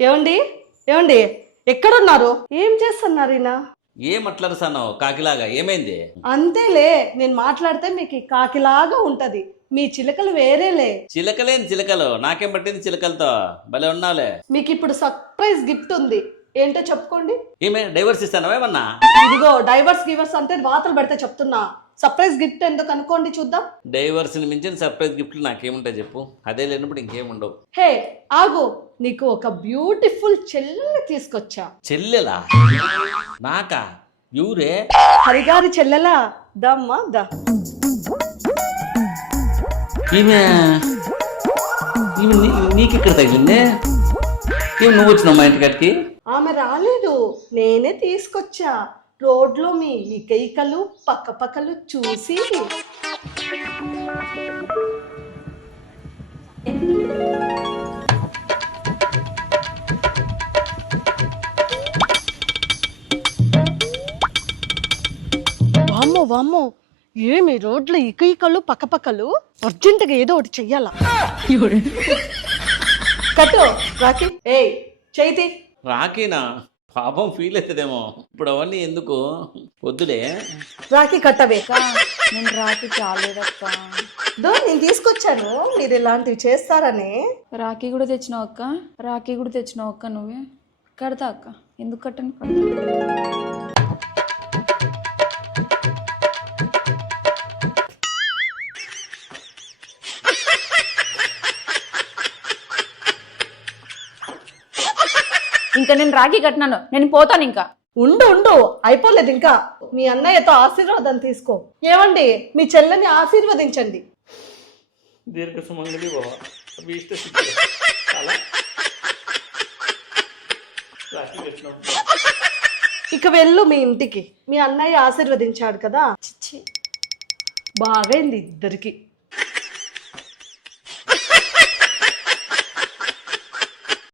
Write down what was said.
ఏమండి ఏమండి ఎక్కడున్నారు? ఏం చేస్తున్నారు ఈయన? ఏం మాట్లాడుతున్నావు కాకిలాగా? ఏమైంది? అంతేలే, నేను మాట్లాడితే మీకు ఈ కాకిలాగా ఉంటది. మీ చిలకలు వేరేలే. చిలకలేని చిలకలు నాకేం పట్టింది చిలకలతో? భలే ఉన్నావులే. మీకు ఇప్పుడు సర్ప్రైజ్ గిఫ్ట్ ఉంది. ఏంటో చెప్పుకోండి. ఏమే డైవర్స్ ఇస్తానవా ఏమన్నా? ఇదిగో డైవర్స్ గివర్స్ అంటే వాతలు పెడితే చెప్తున్నా. సర్ప్రైజ్ గిఫ్ట్ ఎందుకు అనుకోండి చూద్దాం. డైవర్స్ని మించిన సర్ప్రైజ్ గిఫ్ట్లు నాకేముంటాయి చెప్పు? అదే లేనప్పుడు ఇంకేముండవు. హే ఆగు, నీకు ఒక బ్యూటిఫుల్ చెల్లెల్ని తీసుకొచ్చా. చెల్లెలా? నాకా? ఎవరే? హరిగారి చెల్లెలా? దమ్మా దా. ఈమె ఈమె నీకెక్కడ తగిలిందే? ఏమి నువ్వు వచ్చినావు మా ఇంటికాడికి? ఆమె రాలేదు, నేనే తీసుకొచ్చా. రోడ్లో మీ ఇకైకలు పక్కపక్కలు చూసి వామ్మో వామ్మో, ఏమి రోడ్లు ఇకైకలు పక్కపక్కలు? అర్జెంటుగా ఏదో ఒకటి చెయ్యాలా. కట్టు రాకి. ఏయ్ చైతి. రాకీనా? పాపం ఫీల్ అవుతుందేమో. ఇప్పుడు అవన్నీ ఎందుకు, వద్దులే. రాఖీ కట్టవే. నేను రాఖీ చాలేదక్క. నేను తీసుకొచ్చాను, మీరు ఇలాంటివి చేస్తారని. రాఖీ కూడా తెచ్చినావు అక్క, రాఖీ కూడా తెచ్చినావు అక్క. నువ్వే కడతా అక్క. ఎందుకు కట్టను? కడతా. ఇంకా నేను రాఖీ కట్టినాను, నేను పోతాను. ఇంకా ఉండు ఉండు, అయిపోలేదు ఇంకా. మీ అన్నయ్యతో ఆశీర్వాదం తీసుకో. ఏమండి, మీ చెల్లెని ఆశీర్వదించండి. దీర్ఘ సుమంగళి ఇక వెళ్ళు మీ ఇంటికి. మీ అన్నయ్య ఆశీర్వదించాడు కదా. చిచ్చి బాగైంది ఇద్దరికి.